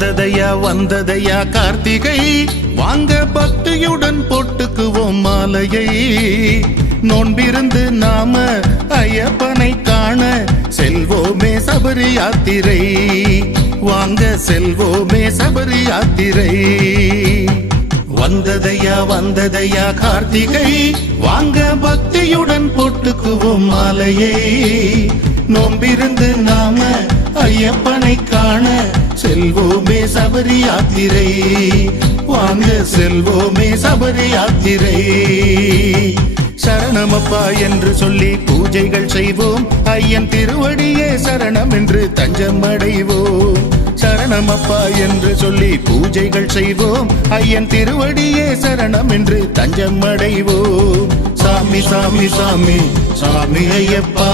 வந்ததையா கார்த்திகை, வாங்க பக்தியுடன் போட்டுக்குவோம் மாலையை. நோன்பிருந்து நாம ஐயப்பனை காண செல்வோமே சபரி யாத்திரை, வாங்க செல்வோமே சபரி யாத்திரை. வந்ததையா கார்த்திகை, வாங்க பக்தியுடன் போட்டுக்குவோம் மாலையை. நோம்பிருந்து நாம ஐயப்பனை காண செல்வோமே சபரி யாத்திரை, வாங்க செல்வோமே சபரி யாத்திரை. சரணமப்பா என்று சொல்லி பூஜைகள் செய்வோம், ஐயன் திருவடியே சரணம் என்று தஞ்சம் அடைவோம். சரணமப்பா என்று சொல்லி பூஜைகள் செய்வோம், ஐயன் திருவடியே சரணம் என்று தஞ்சம் அடைவோம். சாமி சாமி சாமி சாமி ஐயப்பா,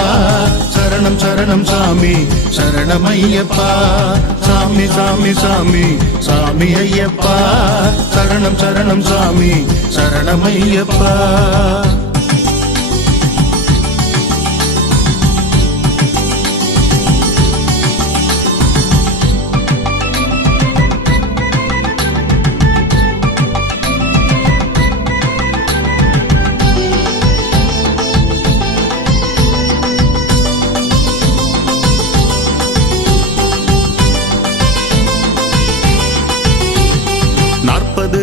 சரணம் சரணம் சாமி சரணம் ஐயப்பா. சாமி சாமி சாமி சாமி ஐயப்பா, சரணம் சரணம் சாமி சரணம் ஐயப்பா.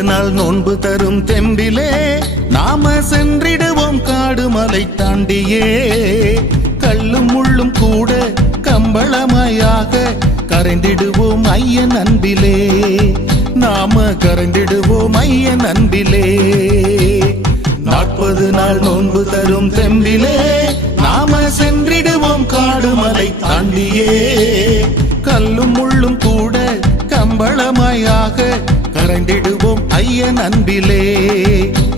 நாள் நோன்பு தரும் தெம்பிலே நாம சென்றிடுவோம் காடு மலை தாண்டியே. கல்லும் முள்ளும் கூட கம்பளமாயாக கரைந்திடுவோம் ஐயன் அன்பிலே, நாம கரைந்திடுவோம் ஐயன் அன்பிலே. 40 நாள் நோன்பு தரும் தெம்பிலே நாம சென்றிடுவோம் காடு மலை தாண்டியே. கல்லும் முள்ளும் கூட கம்பளமாயாக கரைந்திடுவோம் ஐயன் அன்பிலே,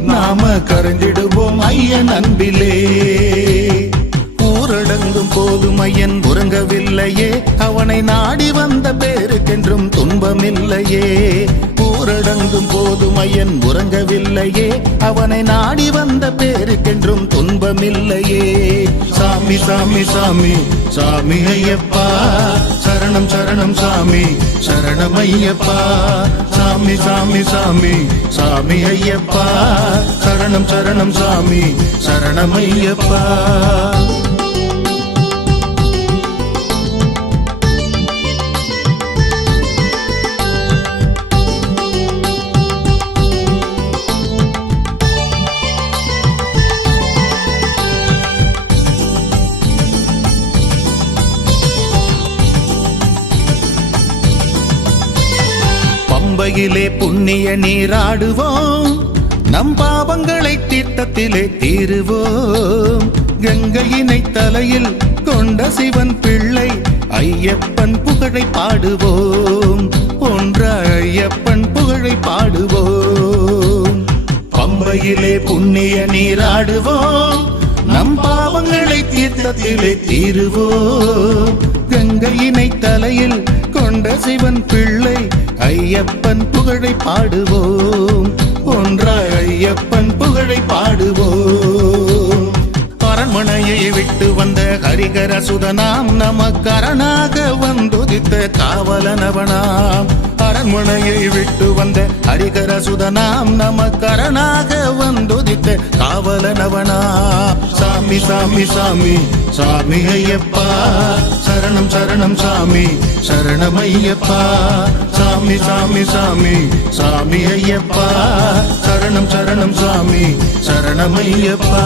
நாம கரைந்திடுவோம் ஐயன் அன்பிலே. ஊரடங்கும் போதும் ஐயன் உறங்கவில்லையே, அவனை நாடி வந்த பேருக்கென்றும் துன்பமில்லையே. ஊரடங்கும் போதும் ஐயன் உறங்கவில்லையே, அவனை நாடி வந்த பேருக்கென்றும் துன்பமில்லையே. சாமி சாமி சாமி சாமி ஐயப்பா, சரணம் சரணம் சாமி சரணம் ஐயப்பா. சாமி சாமி சாமி சாமி ஐயப்பா, சரணம் சரணம் சாமி சரணம் ஐயப்பா. பம்பையிலே புண்ணிய நீராடுவோம், நம் பாவங்களை தீர்த்தத்திலே தீருவோம். கங்கையினை தலையில் கொண்ட சிவன் பிள்ளை ஐயப்பன் புகழை பாடுவோம், ஒன்ற ஐயப்பன் புகழை பாடுவோம். பம்பையிலே புண்ணிய நீராடுவோம், நம் பாவங்களை தீர்த்தத்திலே தீருவோம். கங்கையினை தலையில் கொண்ட சிவன் பிள்ளை ஐயப்பன் புகழை பாடுவோம், ஒன்றாய் ஐயப்பன் புகழை பாடுவோம். அரண்மனையை விட்டு வந்த ஹரிகர சுதனாம், நமக்கரணாக வந்துதித்த காவலனவனாம். அரண்மனையை விட்டு வந்த ஹரிகர சுதனாம், நமக்கரணாக வந்துதித்த காவலனவனாம். சாமி சாமி சாமி சாமி ஐயப்பா, சரணம் சரணம் சாமி சரணம் ஐயப்பா. சாமி சாமி சாமி சாமி ஐயப்பா, சரணம் சரணம் சாமி சரணம் ஐயப்பா.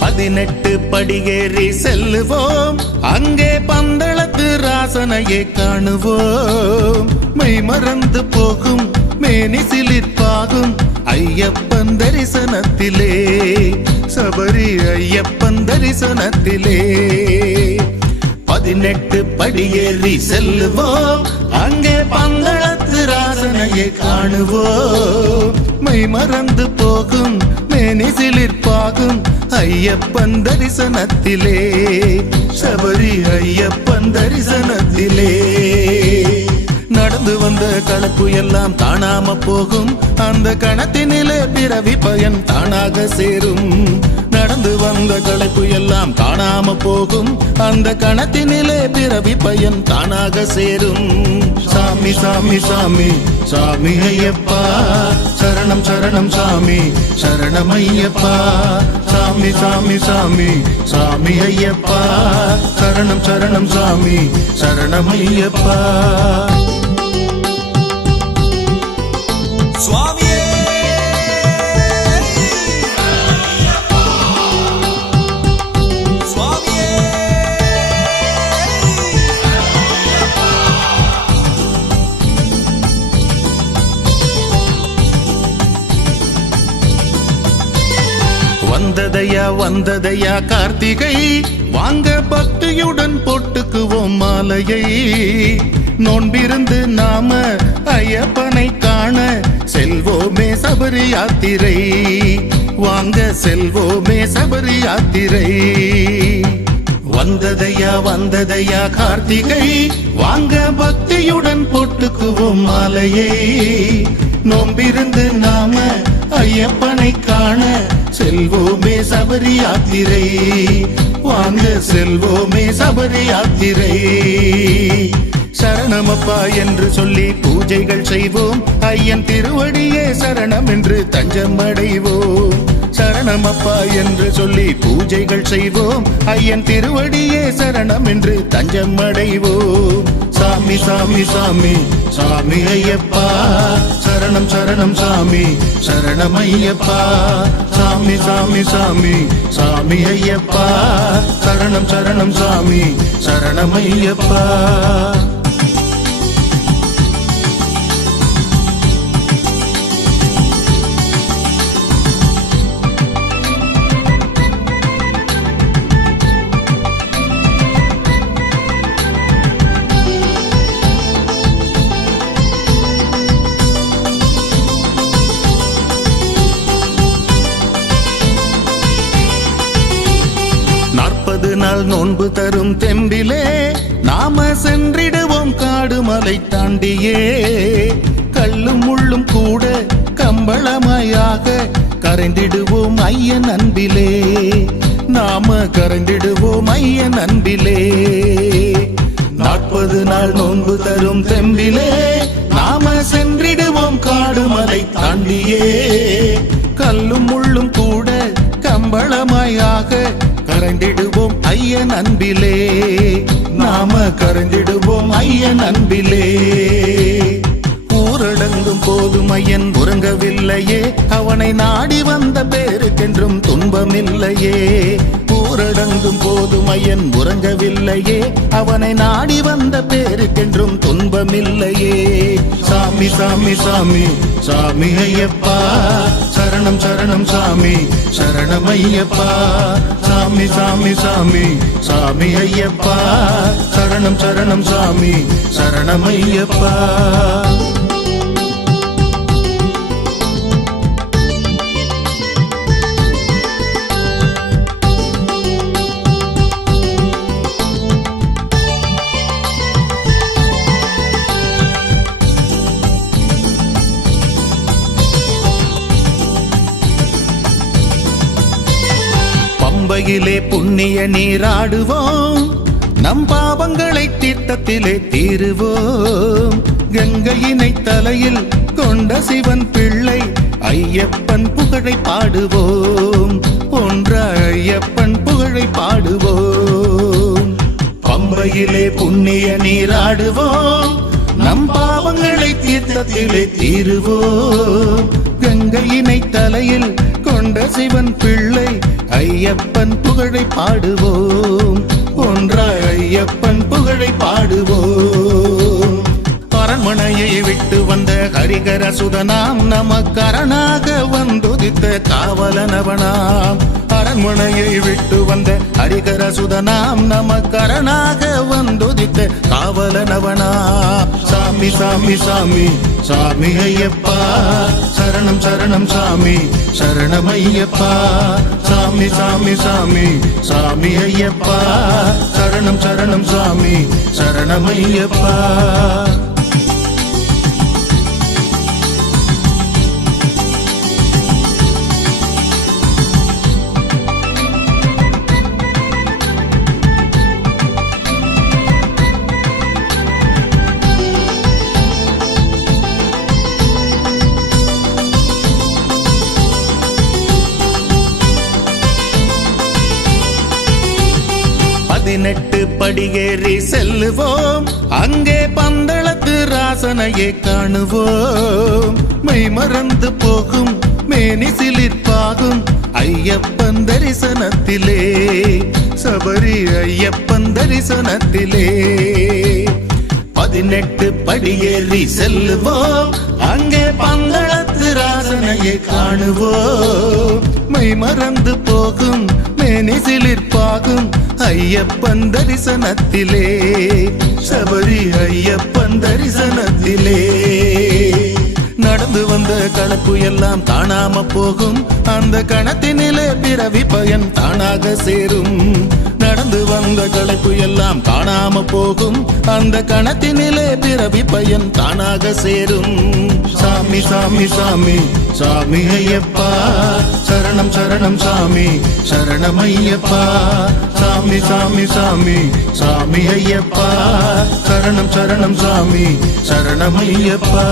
பதினெட்டு படியேறி செல்லுவோம், அங்கே பந்தளத்து ராசனையை காணுவோம். மெய் மறந்து போகும் மேனி சிலிர்ப்பாகும் ஐயப்பன் தரிசனத்திலே, சபரி ஐயப்பன் தரிசனத்திலே. 18 படியேறி செல்லுவோம், அங்கே பந்தளத்து ராசனையை காணுவோம். மை மறந்து போகும் மேனி சிலிர்ப்பாகும் ஐயப்பன் தரிசனத்திலே சபரி ஐயப்பன் தரிசனத்திலே நடந்து வந்த கலப்பு எல்லாம் காணாம போகும் அந்த கணத்தினிலே பிறவி பயன் தானாக சேரும் நடந்து வந்த களைப்பு எல்லாம் காணாம போகும் அந்த கணத்தினிலே பிறவி பயன் தானாக சேரும் சாமி சாமி சாமி சாமி ஐயப்பா சரணம் சரணம் சாமி சரணம் ஐயப்பா சாமி சாமி சாமி சாமி ஐயப்பா சரணம் சரணம் சாமி சரணம் ஐயப்பா சுவாமியே சுவாமியே வந்ததையா கார்த்திகை வாங்க பக்தியுடன் போட்டுக்குவோம் மாலையை நோன்பிருந்து நாம ஐயப்பனை காண செல்வோமே சபரி யாத்திரை வாங்க செல்வோமே சபரி யாத்திரை வந்ததையா கார்த்திகை வாங்க பக்தியுடன் போட்டுக்குவோம் மாலையை நோம்பிருந்து நாம ஐயப்பனை காண செல்வோமே சபரி யாத்திரை வாங்க செல்வோமே சபரி யாத்திரை சரணமப்பா என்று சொல்லி பூஜைகள் செய்வோம் ஐயன் திருவடியே சரணம் என்று தஞ்சம் அடைவோம் சரணமப்பா என்று சொல்லி பூஜைகள் செய்வோம் ஐயன் திருவடியே சரணம் என்று தஞ்சம் அடைவோம் சாமி சாமி சாமி சாமி ஐயப்பா சரணம் சரணம் சாமி சரணம் ஐயப்பா சாமி சாமி சாமி சாமி ஐயப்பா சரணம் சரணம் சாமி சரணம் ஐயப்பா நாள் நோன்பு தரும் தெம்பிலே நாம சென்றிடுவோம் காடு மலை தாண்டியே கல்லும் முள்ளும் கூட கம்பளமாயாக கரைந்திடுவோம் ஐயன் அன்பிலே நாம கரைந்திடுவோம் ஐயன் அன்பிலே 40 நாள் நோன்பு தரும் தெம்பிலே நாம சென்றிடுவோம் காடு மலை தாண்டியே கல்லும் முள்ளும் கூட கம்பளமாயாக கரைந்திடுவோம் ஐயன் அன்பிலே நாம கரைந்திடுவோம் ஐயன் அன்பிலே ஊரடங்கும் போதும் ஐயன் உறங்கவில்லையே அவனை நாடி வந்த பேருக்கென்றும் துன்பமில்லையே ஊரடங்கும் போதும் ஐயன் உறங்கவில்லையே அவனை நாடி வந்த பேருக்கென்றும் துன்பமில்லையே சாமி சாமி சாமி சாமி ஐயப்பா சரணம் சரணம் சாமி சரணம் ஐயப்பா சாமி சாமி சாமி சாமி ஐயப்பா சரணம் சரணம் சாமி சரணம் ஐயப்பா பம்பையிலே புண்ணிய நீராடுவோம் நம் பாவங்களை தீர்த்தத்திலே தீருவோம் கங்கையினை தலையில் கொண்ட சிவன் பிள்ளை ஐயப்பன் புகழை பாடுவோம் ஒன்ற ஐயப்பன் புகழை பாடுவோம் பம்பையிலே புண்ணிய நீராடுவோம் நம் பாவங்களை தீர்த்தத்திலே தீருவோம் கங்கையினை தலையில் கொண்ட சிவன் பிள்ளை ஐயப்பன் புகழை பாடுவோம் ஒன்றாய் ஐயப்பன் புகழை பாடுவோம் அரண்மனையை விட்டு வந்த ஹரிகர சுதனாம் நமக்கரணாக வந்துதித்த காவலனவனாம் அரண்மனையை விட்டு வந்த ஹரிகர சுதனாம் நமக்கரணாக வந்துதித்த காக்க காவலனவனா. சாமி சாமி சாமி சாமி ஐயப்பா சரணம் சரணம் சாமி சரணம் ஐயப்பா. சாமி சாமி சாமி சாமி ஐயப்பா சரணம் சரணம் சாமி சரணம் ஐயப்பா. பதினெட்டு படியேறி செல்லுவோம் அங்கே பந்தளத்து ராசனையே காணுவோம். மெய் மறந்து போகும் மேனி சிலிர்ப்பாகும் ஐயப்பன் தரிசனத்திலே சபரி ஐயப்பன் தரிசனத்திலே. 18 படியேறி செல்லுவோம் அங்கே பந்தளத்து ராசனையை காணுவோம். மை மறந்து போகும் மேனி சிலிர்ப்பாகும் ஐயப்பன் தரிசனத்திலே சபரி ஐயப்பன் தரிசனத்திலே. நடந்து வந்த கலப்பு எல்லாம் காணாம போகும் அந்த கணத்தினிலே பிறவி பயன் தானாக சேரும். நடந்து வந்த களைப்பு எல்லாம் காணாம போகும் அந்த கணத்தினிலே பிறவி பயன் தானாக சேரும். சாமி சாமி சாமி சாமி ஐயப்பா சரணம் சரணம் சாமி சரணம் ஐயப்பா. சாமி சாமி சாமி சாமி ஐயப்பா சரணம் சரணம் சாமி சரணம் ஐயப்பா.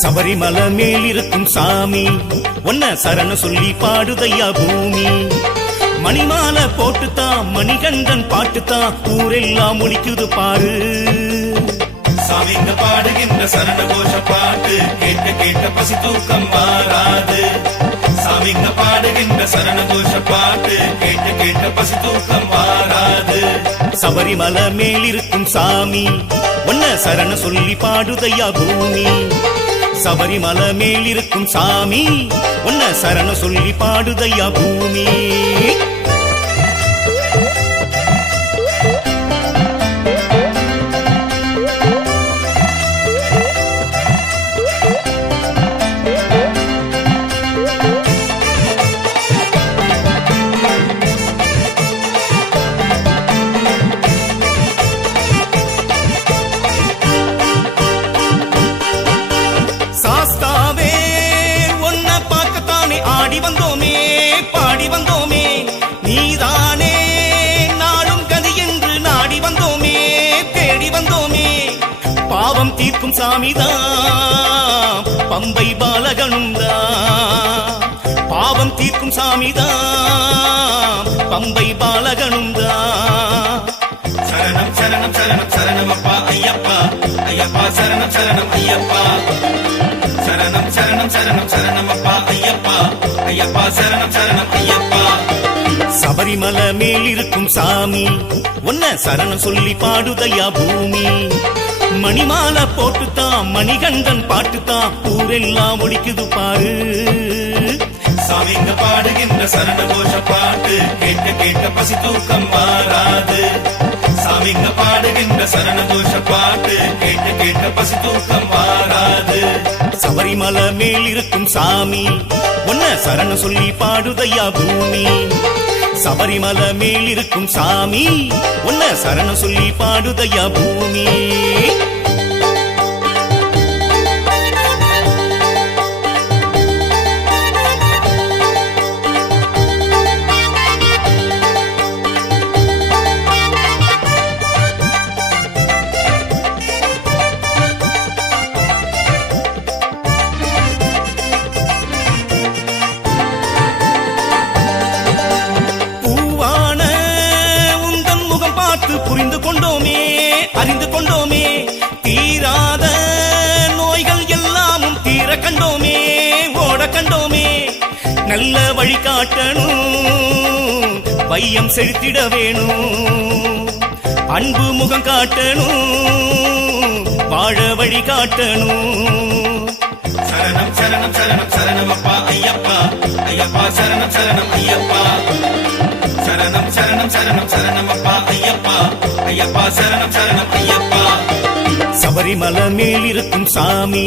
சபரிமலை மேலிருக்கும் சாமி ஒன்ன சரண சொல்லி பாடுதையா பூமி. மணிமாலை போட்டுத்தான் மணிகண்டன் பாட்டுத்தான் ஊரெல்லாம் ஒலிக்குது பாரு. சாமிங்க பாடுகின்ற சரண கோஷ பாட்டு கேட்ட கேட்ட பசி தூக்கம் மாறாது. சாமிங்க பாடுகின்ற சரண கோஷ பாட்டு கேட்ட கேட்ட பசி தூக்கம் மாறாது. சபரிமலை மேலிருக்கும் சாமி ஒன்ன சரண சொல்லி பாடுதையா பூமி. சபரிமலை மேலிருக்கும் சாமி ஒன்ன சரண சொல்லி பாடுதையா பூமி. தீர்க்கும் சாமிதான் பம்பை பாலகனுந்தான். பாவம் தீர்க்கும் சாமிதான் பம்பை பாலகனுந்தான். சரணம் சரணம் சரணம் சரணம் அப்பா ஐயப்பா ஐயப்பா சரணம் சரணம் ஐயப்பா. சரணம் சரணம் சரணம் சரணம் அப்பா ஐயப்பா ஐயப்பா சரணம் சரணம் ஐயப்பா. சபரிமலை மேலிருக்கும் சாமி ஒன்ன சரணம் சொல்லி பாடுதையா பூமி. மணிமாலை போட்டுத்தான் மணிகண்டன் பாட்டுத்தான் ஊரெல்லாம் ஒலிக்குது பாரு. சாமிங்க பாடுகின்ற சரண கோஷ பாட்டு கேட்ட கேட்ட பசி தூக்கம் மாறாது. சாமிங்க பாடுகின்ற சரண கோஷ பாட்டு கேட்ட கேட்ட பசி தூக்கம் மாறாது. சபரிமலை மேலிருக்கும் சாமி ஒன்ன சரண சொல்லி பாடுதையா பூமி. சபரிமலை மேலிருக்கும் சாமி ஒன்ன சரண சொல்லி பாடுதையா பூமி. நல்ல வழி காட்டணும், வையம் செழித்திட வேணும். அன்பு முகம் காட்டணும், வாழ வழி காட்டணும். சரணம் சரணம் சரணம் சரணம் அப்பா ஐயப்பா, ஐயப்பா சரணம் சரணம் ஐயப்பா. சரணம் சரணம் சரணம் சரணம் அப்பா ஐயப்பா, ஐயப்பா சரணம் சரணம் ஐயப்பா. சபரிமலை மேல் இருக்கும் சாமி,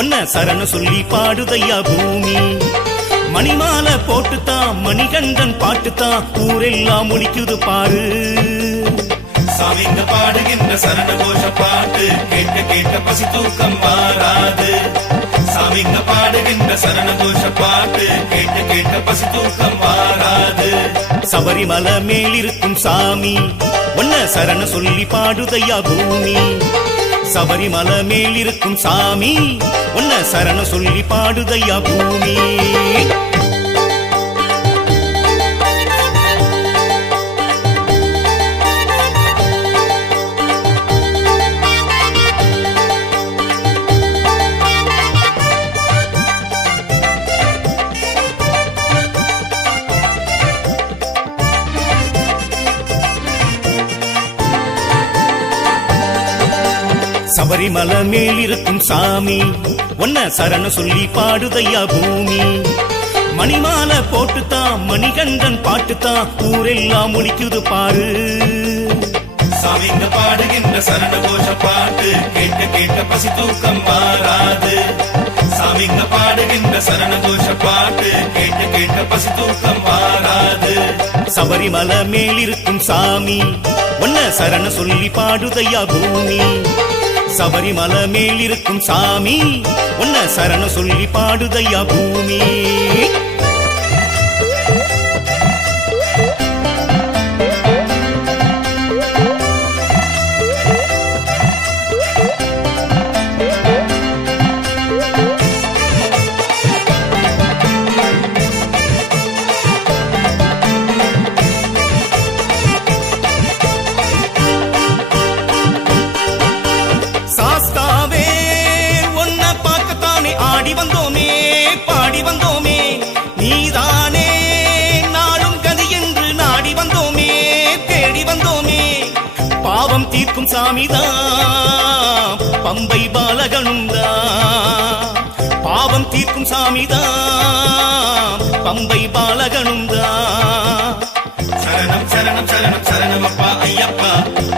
ஒன்ன சரண சொல்லி பாடுதையா பூமி. மணிமாலை போட்டுத்தான் மணிகண்டன் பாட்டுத்தான் ஊரெல்லாம் ஒலிக்குது பாரு. சாமிங்க பாடுகின்ற சரண கோஷ பாட்டு கேட்க கேட்க பசி தூக்கம் மாறாது. சாமிங்க பாடுகின்ற சரண கோஷ பாட்டு கேட்க கேட்க பசி தூக்கம் மாறாது. சபரிமலை மேல் இருக்கும் சாமி, ஒன்ன சரண சொல்லி பாடுதையா பூமி. சபரிமலை மேல் இருக்கும் சாமி, ஒன்ன சரண சொல்லி பாடுதையா பூமி. சபரிமலை மேல் இருக்கும் சாமி, ஒன்ன சரண சொல்லி பாடுதையா பூமி. மணிமாலை போட்டுத்தான் மணிகண்டன் பாட்டுத்தான் ஊரெல்லாம் ஒலிக்குது பாரு. சாமிங்க பாடுகின்ற சரண கோஷ பாட்டு கேட்க கேட்க பசி தூக்கம் மாறாது. சாமிங்க பாடுகின்ற சரண கோஷ பாட்டு கேட்க கேட்க பசி தூக்கம் மாறாது. சபரிமலை மேல் இருக்கும் சாமி, ஒன்ன சரண சொல்லி பாடுதையா பூமி. சபரிமலை மேல் இருக்கும் சாமி, ஒன்ன சரண சொல்லி பாடுதையா பூமி. ஆடி வந்தோமே பாடி வந்தோமே, நீதானே நாளும் கதி என்று நாடி வந்தோமே தேடி வந்தோமே. பாவம் தீர்க்கும் சாமிதான் பம்பை பாலகனும் தான். பாவம் தீர்க்கும் சாமிதான் பம்பை பாலகனும் தான். சரணம் சரணம் சரணம் சரணம் அப்பா ஐயப்பா,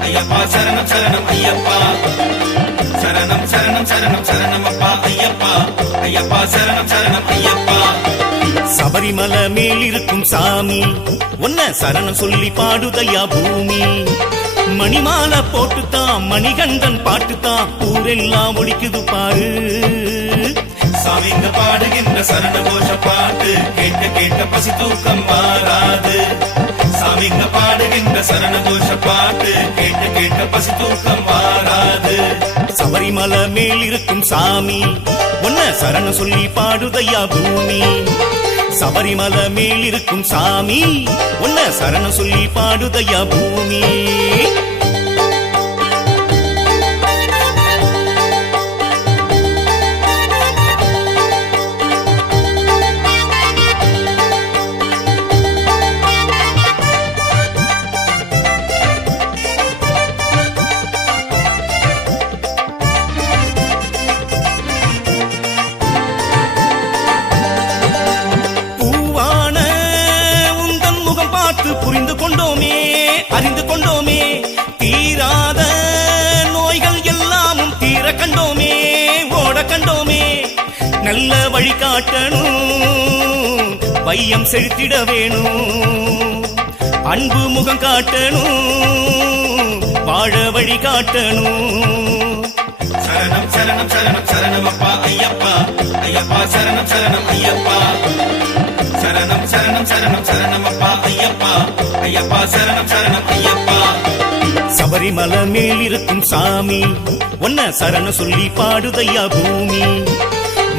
ஐயப்பா சரணம் சரணம் ஐயப்பா. சரணம் சரணம் சரணம் சரணம் அப்பா ஐயப்பா, ஐயப்பா சரணம் சரணம் ஐயப்பா. சபரிமலை மேல் இருக்கும் சாமி, ஒன்ன சரணம் சொல்லி பாடுதையா பூமி. மணிமாலை போட்டுத்தான் மணிகண்டன் பாட்டுத்தான் ஊரெல்லாம் ஒலிக்குது பாரு. சாமிங்க பாடுகின்ற சரண கோஷ பாட்டு கேட்க கேட்க பசி தூக்கம் மாறாது. சாமிங்க பாடுகின்ற சரண கோஷ பாட்டு கேட்க கேட்க பசி தூக்கம் மாறாது. சபரிமலை மேல் இருக்கும் சாமி, ஒன்ன சரண சொல்லி பாடுதையா பூமி. சபரிமலை மேல் இருக்கும் சாமி, ஒன்ன சரண சொல்லி பாடுதையா பூமி. புரிந்து கொண்டோமே அறிந்து கொண்டோமே, தீராத நோய்கள் எல்லாமும் தீர கண்டோமே ஓட கண்டோமே. நல்ல வழி காட்டணும், வையம் செழித்திட வேணும். அன்பு முகம் காட்டணும், வாழ வழி காட்டணும். சரணம் சரணம் சரணம் சரணம் அப்பா ஐயப்பா, ஐயப்பா சரணம் சரணம் ஐயப்பா. சரணம் சரணம் சரணம் சரணம் அப்பா ஐயப்பா, ஐயப்பா சரணம் சரணம் ஐயப்பா. சபரிமலை மேல் இருக்கும் சாமி, ஒன்ன சரண சொல்லி பாடுதையா பூமி.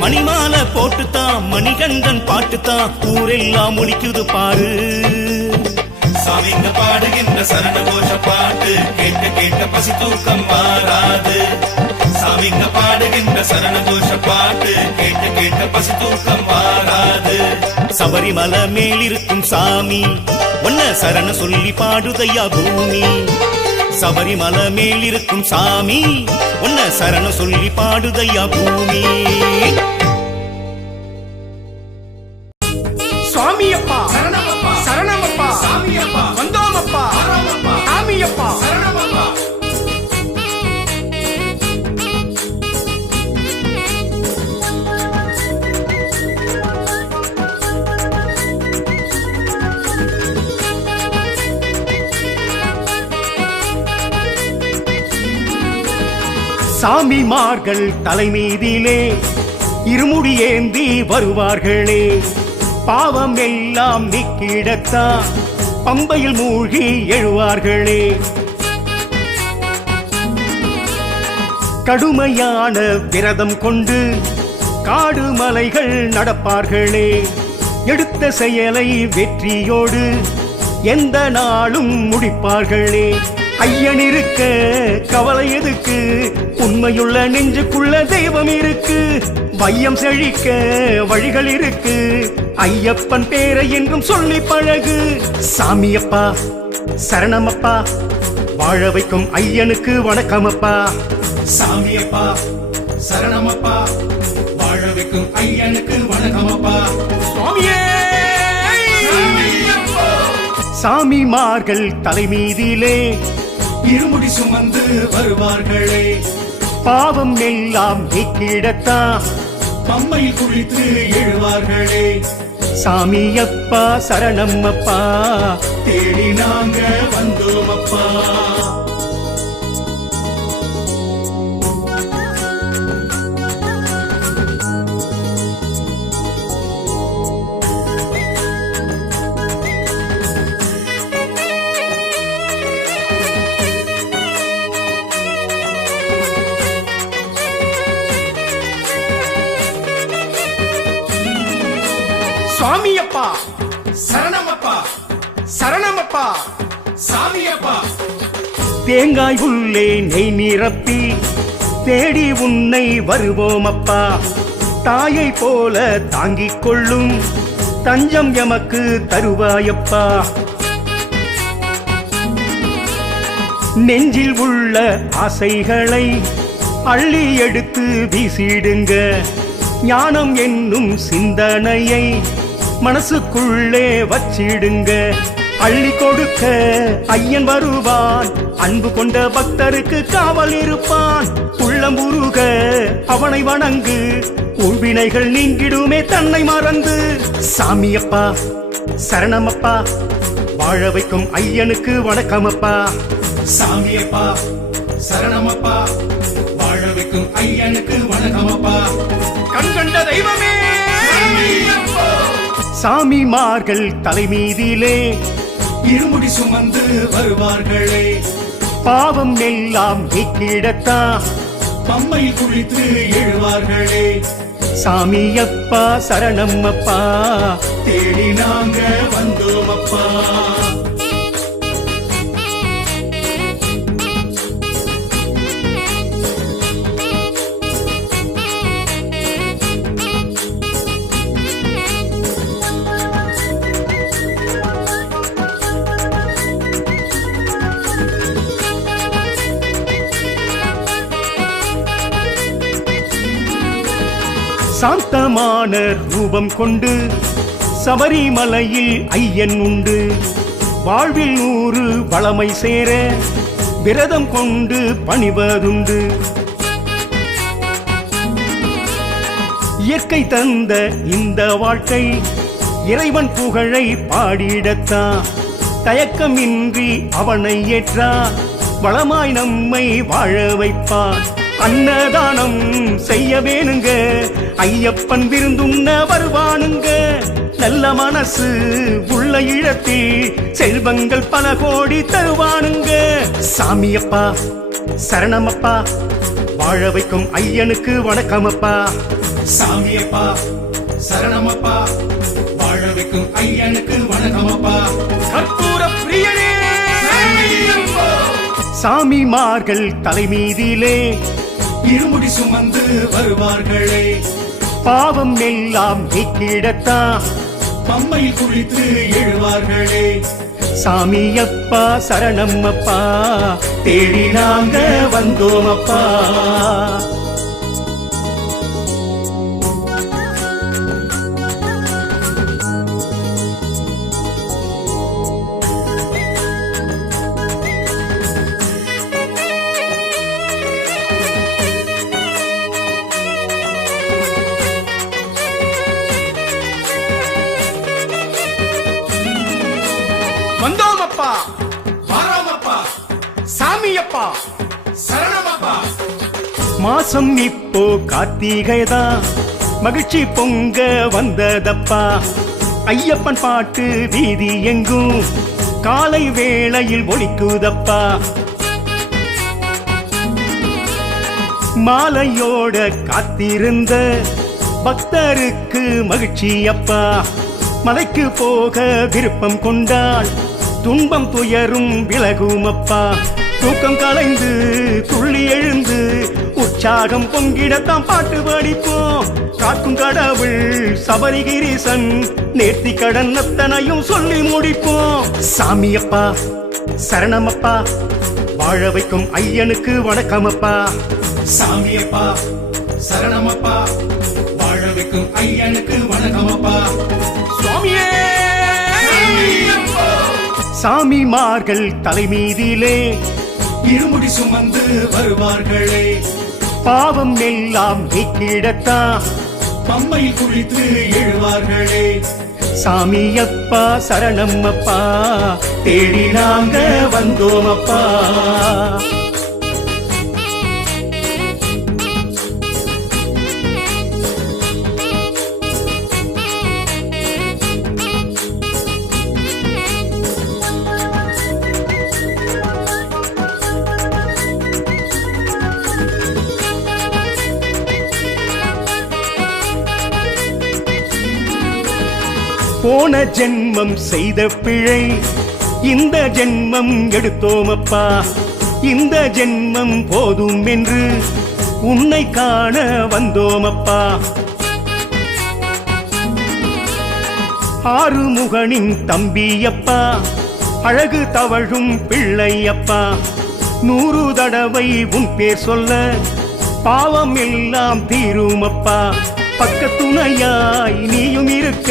மணிமாலை போட்டுத்தான் மணிகண்டன் பாட்டுத்தான் ஊரெல்லாம் ஒலிக்குது பாரு. சாமிங்க பாடுகின்ற சரண கோஷ பாட்டு கேட்க கேட்க பசி தூக்கம் மாறாது. சாமிங்க பாடுகின்ற சரண கோஷ பாட்டு கேட்க கேட்க பசி தூக்கம் மாறாது. சபரிமலை மேலிருக்கும் சாமி ஒன்ன சரண சொல்லி பாடுதையா பூமி. சபரிமலை மேலிருக்கும் சாமி ஒன்ன சரண சொல்லி பாடுதையா பூமி. சுவாமியப்பா சரணமப்பா சரணமப்பா சாமியப்பா வந்தோமப்பா சரணமப்பா சாமியப்பா சரணமப்பா. சாமிமார்கள் தலைமீதிலே இருமுடி ஏந்தி வருவார்களே, பாவம் எல்லாம் நீக்கிடத்தான் பம்பையில் மூழ்கி எழுவார்களே. கடுமையான விரதம் கொண்டு காடு மலைகள் நடப்பார்களே, எடுத்த செயலை வெற்றியோடு எந்த நாளும் முடிப்பார்களே. ஐயன் இருக்க கவலை எதுக்கு, உண்மையுள்ள நெஞ்சுக்குள்ள தெய்வம் இருக்கு. வையம் செழிக்க வழிகள் இருக்கு, ஐயப்பன் பேரை என்றும் சொல்லி பழகு. சாமியப்பா சரணமப்பா, வாழ வைக்கும் ஐயனுக்கு வணக்கமப்பா. சாமியப்பா சரணமப்பா, வாழ வைக்கும் ஐயனுக்கு வணக்கமப்பா. சுவாமியே சாமிமார்கள் தலைமீதிலே இருமுடி சுமந்து வருவார்களே, பாவம் எல்லாம் நீக்கிடத்தான் பம்பையில் குளித்து எழுவார்களே. சாமியப்பா சரணமப்பா, தேடி நாங்க வந்தோமப்பா. சுவாமியப்பா சரணமப்பா சரணமப்பா சாமியப்பா. தேங்காய் உள்ளே நெய் நிரப்பி தேடி உன்னை வருவோமப்பா. தாயை போல தாங்கிக் கொள்ளும் தஞ்சம் எமக்கு தருவாயப்பா. நெஞ்சில் உள்ள ஆசைகளை அள்ளி எடுத்து வீசிடுங்க. ஞானம் என்னும் சிந்தனையை மனசுக்குள்ளே வச்சிடுங்க. அள்ளி கொடுக்க ஐயன் வருவான், அன்பு கொண்ட பக்தருக்கு காவல் இருப்பான். உள்ளம் உருக அவனை வணங்கு, உள்வினைகள் நீங்கிடுமே தன்னை மறந்து. சாமியப்பா சரணமப்பா, வாழ வைக்கும் ஐயனுக்கு வணக்கமப்பா. சாமியப்பா சரணமப்பா, வாழ வைக்கும் ஐயனுக்கு வணக்கமப்பா. கண்கண்ட தெய்வமே சாமிமார்கள் தலைமீதிலே இருமுடி சுமந்து வருவார்களே, பாவம் எல்லாம் நீக்கிடத்தான் பம்பையில் குளித்து எழுவார்களே. சாமியப்பா சரணமப்பா, தேடி நாங்க வந்தோமப்பா. சாந்தமான ரூபம் கொண்டு சபரிமலையில் ஐயன் உண்டு. வாழ்வில் 100 வளமை சேர விரதம் கொண்டு பணிவதுண்டு. இயற்கை தந்த இந்த வாழ்க்கை இறைவன் புகழை பாடிடத்தான். தயக்கமின்றி அவனை ஏற்றான், வளமாய் நம்மை வாழ வைப்பான். அன்னதானம் செய்ய வேணுங்க, ஐயப்பன் விருந்துண்ண வருவானுங்க. நல்ல மனசு உள்ள இடத்தில் செல்வங்கள் பல கோடி தருவானுங்க. சாமியப்பா சரணமப்பா, வாழ வைக்கும் ஐயனுக்கு வணக்கமப்பா. சாமியப்பா சரணமப்பா, வாழ வைக்கும் ஐயனுக்கு வணக்கமப்பா. கற்பூர பிரியனே சாமிமார்கள் தலைமீதிலே இருமுடி சுமந்து வருவார்களே, பாவம் எல்லாம் நீக்கிடத்தான் பம்பையில் குளித்து எழுவார்களே. சாமியப்பா சரணம்மப்பா தேடி நாங்க வந்தோமப்பா. வந்தோமப்பா, வாராமப்பா, சாமியப்பா சரணமப்பா. மாசம் இப்போ கார்த்திகைதான் மகிழ்ச்சி பொங்க வந்ததப்பா. ஐயப்பன் பாட்டு வீதி எங்கும் காலை வேளையில் ஒலிக்குதப்பா. மாலையோட காத்திருந்த பக்தருக்கு மகிழ்ச்சி அப்பா. மலைக்கு போக விருப்பம் கொண்டால் துன்பம் துயரும் விலகும் அப்பா. தூக்கம் கலைந்து துள்ளி எழுந்து உற்சாகம் பொங்கிடத்தான் பாட்டு படிப்போம். காக்கும் கடவுள் சபரிகிரீசன் நேர்த்தி கடன் அத்தனையும் சொல்லி முடிப்போம். சாமியப்பா சரணமப்பா வாழ வைக்கும் ஐயனுக்கு வணக்கமப்பா. சாமியப்பா சரணமப்பா வாழ வைக்கும் ஐயனுக்கு வணக்கமப்பா. சுவாமியே சாமிமார்கள் தலைமீதிலே இருமுடி சுமந்து வருவார்களே. பாவம் எல்லாம் நீக்கிடத்தான் பம்பையில் குளித்து எழுவார்களே. சாமியப்பா சரணம்மப்பா தேடி நாங்க வந்தோமப்பா. போன ஜென்மம் செய்த பிழை இந்த ஜென்மம் எடுத்தோமப்பா. இந்த ஜென்மம் போதும் என்று உன்னை காண வந்தோமப்பா. ஆறுமுகனின் தம்பியப்பா அழகு தவழும் பிள்ளையப்பா. 100 தடவை உன் பேர் சொல்ல பாவம் எல்லாம் தீருமப்பா. பக்கத்துணையாய் நீயும் இருக்க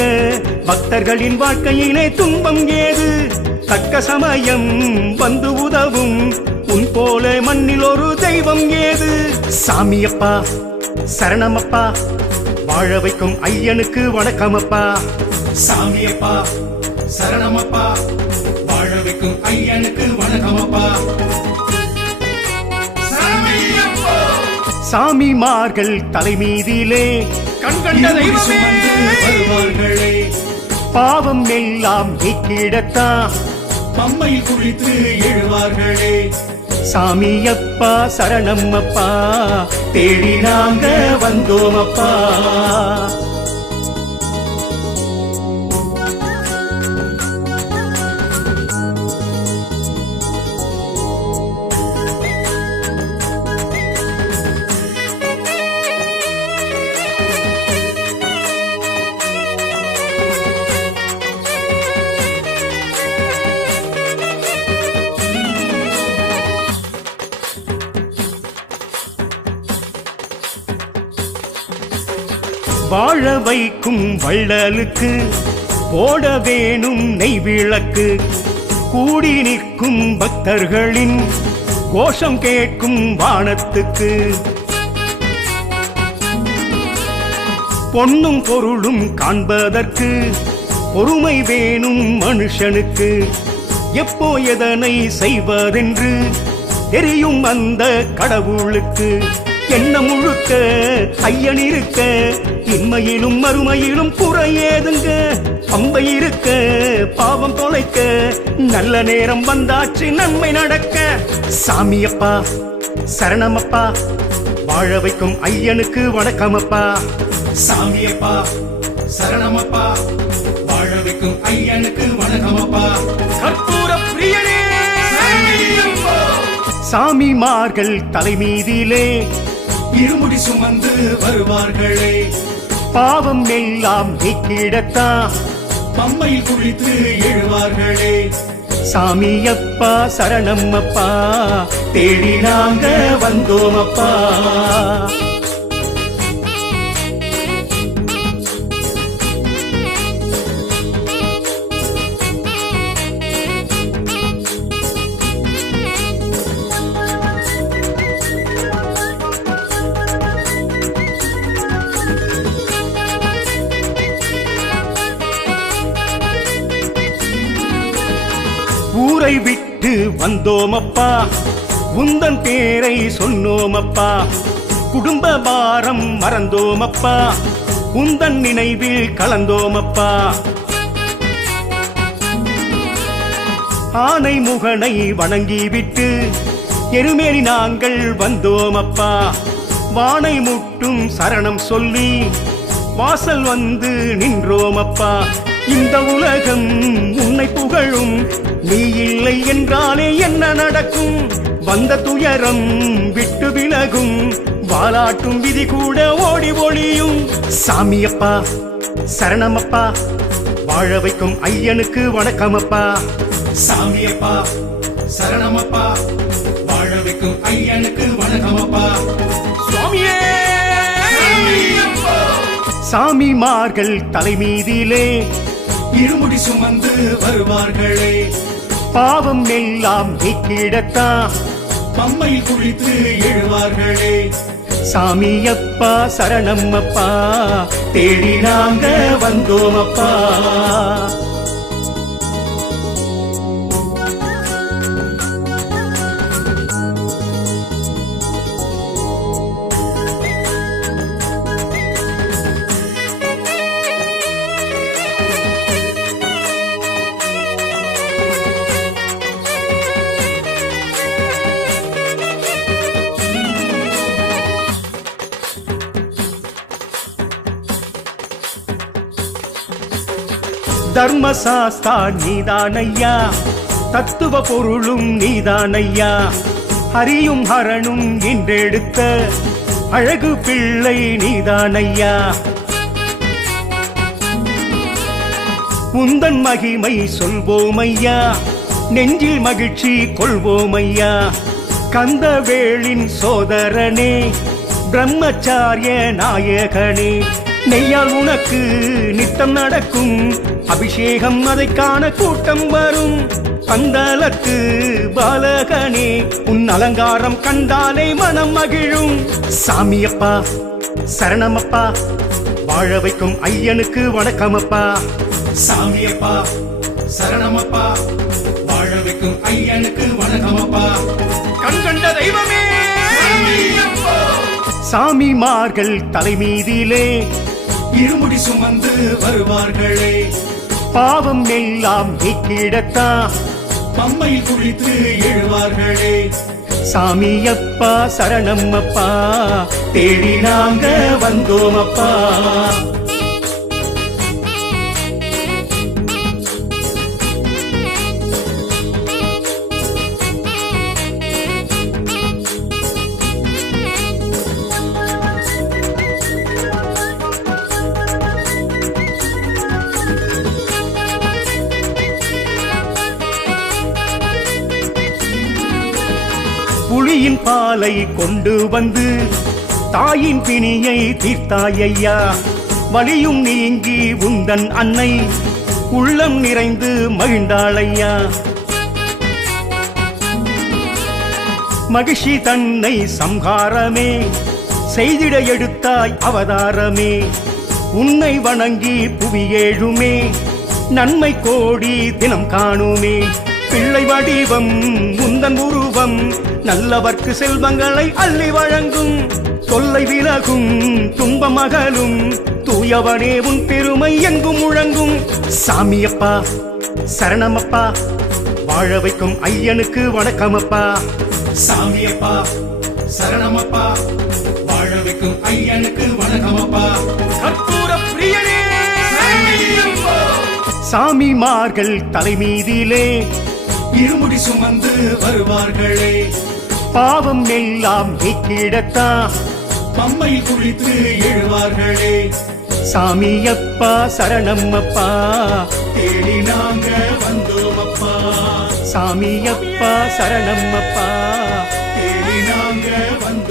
பக்தர்களின் வாழ்க்கையிலே துன்பம் ஏது. தக்க சமயம் வந்து உதவும் உன் போல மண்ணில் ஒரு தெய்வம் ஏது. சாமியப்பா சரணமப்பா வாழ வைக்கும் ஐயனுக்கு வணக்கமப்பா. சாமியப்பா சரணமப்பா வாழ வைக்கும் ஐயனுக்கு வணக்கமப்பா. சாமியப்பா சாமிமார்கள் தலைமீதிலே கண்கண்ட தெய்வமே வருவார்களே. பாவம் எல்லாம் நீக்கிடத்தான் பம்பையில் குளித்து எழுவார்களே. சாமியப்பா சரணம்மப்பா தேடி நாங்க வந்தோமப்பா. வாழ வைக்கும் வள்ளலுக்கு போட வேணும் நெய் விளக்கு. கூடி நிற்கும் பக்தர்களின் கோஷம் கேட்கும் வானத்துக்கு. பொன்னும் பொருளும் காண்பதற்கு பொறுமை வேணும் மனுஷனுக்கு. எப்போ எதனை செய்வதென்று தெரியும் அந்த கடவுளுக்கு. என்ன முழுக்க ஐயன் இருக்க இன்மையிலும் மறுமையிலும் குறையேதுங்க. பம்பை இருக்க பாவம் தொலைக்க நல்ல நேரம் வந்தாச்சு நன்மை நடக்க. சாமியப்பா சரணமப்பா வாழ வைக்கும் ஐயனுக்கு வணக்கமப்பா. சாமியப்பா சரணமப்பா வாழ வைக்கும் ஐயனுக்கு வணக்கமப்பா. கற்பூர பிரியனே சாமிமார்கள் தலைமீதிலே இருமுடி சுமந்து வருவார்களே. பாவம் எல்லாம் நீக்கிடத்தான் பம்மையில் குளித்து எழுவார்களே. சாமியப்பா சரணம்மப்பா தேடி நாங்க வந்தோமப்பா. ஊரை விட்டு வந்தோமப்பா உந்தன் பேரை சொன்னோமப்பா. குடும்ப பாரம் மறந்தோமப்பா உந்தன் நினைவில் கலந்தோமப்பா. ஆனை முகனை வணங்கிவிட்டு எருமேலி நாங்கள் வந்தோமப்பா. வானை முட்டும் சரணம் சொல்லி வாசல் வந்து நின்றோமப்பா. இந்த உலகம் உன்னை புகழும், நீ இல்லை என்றாலே என்ன நடக்கும்? வந்த துயரம் விட்டு விலகும், வாலாட்டும் விதி கூட ஓடி ஒளியும். சாமியப்பா சரணமப்பா வாழ வைக்கும் ஐயனுக்கு வணக்கமப்பா. சாமியப்பா சரணமப்பா வாழ வைக்கும் ஐயனுக்கு வணக்கமப்பா. சுவாமியே சாமிமார்கள் தலைமீதிலே இருமுடி சுமந்து வருவார்களே. பாவம் எல்லாம் நீக்கிடத்தான் பம்மையில் குளித்து எழுவார்களே. சாமியப்பா சரணம்மப்பா தேடி நாங்க வந்தோமப்பா. தர்மசாஸ்தா நீதானையா, தத்துவ பொருளும் நீதானையா. ஹரியும் ஹரனும் என்றெடுத்த அழகு பிள்ளை நீதானையா. உந்தன் மகிமை சொல்வோமையா, நெஞ்சில் மகிழ்ச்சி கொள்வோமையா. கந்தவேளின் சோதரனே, பிரம்மச்சாரிய நாயகனே. நெய்யால் உனக்கு நித்தம் நடக்கும் அபிஷேகம், அதை காண கூட்டம் வரும். பந்தலத்து பாலகனே, உன் அலங்காரம் கண்டாலே மனம் மகிழும். சாமியப்பா சரணமப்பா வாழ வைக்கும் ஐயனுக்கு வணக்கமப்பா. சாமியப்பா சரணமப்பா வாழ வைக்கும் ஐயனுக்கு வணக்கமப்பா. கண்கண்ட தெய்வமே சாமிமார்கள் தலைமீதிலே இருமுடி சுமந்து வருவார்களே. பாவம் எல்லாம் நீக்கிடத்தான் பம்மையில் குளித்து எழுவார்களே. சாமியப்பா சரணம்மப்பா தேடி நாங்க வந்தோமப்பா. புலியின் பாலை கொண்டு வந்து தாயின் பிணியை தீர்த்தாயையா. வலியும் நீங்கி உந்தன் அன்னை உள்ளம் நிறைந்து மகிழ்ந்தாளையா. மகிழ்ச்சி தன்னை சம்ஹாரமே செய்திட எடுத்தாய் அவதாரமே. உன்னை வணங்கி புவியேழுமே நன்மை கோடி தினம் காணுமே. பிள்ளை வடிவம் உந்தன் உருவம் நல்லவர்க்கு செல்வங்களை அள்ளி வழங்கும். தொல்லை விலகும் துன்பம் அகலும் தூயவனே உன் பெருமை எங்கும் முழங்கும். சாமியப்பா சரணமப்பா வாழ வைக்கும் ஐயனுக்கு வணக்கமப்பா. சாமியப்பா சரணமப்பா வாழ வைக்கும் ஐயனுக்கு வணக்கமப்பா. கற்பூர பிரியனே சாமிமார்கள் தலைமீதிலே இருமுடி சுமந்து வருவார்களே. பாவம் எல்லாம் நீக்கிடத்தான் பம்மையில் குளித்து எழுவார்களே. சாமியப்பா சரணம்மப்பா தேடி நாங்க வந்தோமப்பா சாமியப்பா சரணம்மப்பா தேடி நாங்க வந்தோமப்பா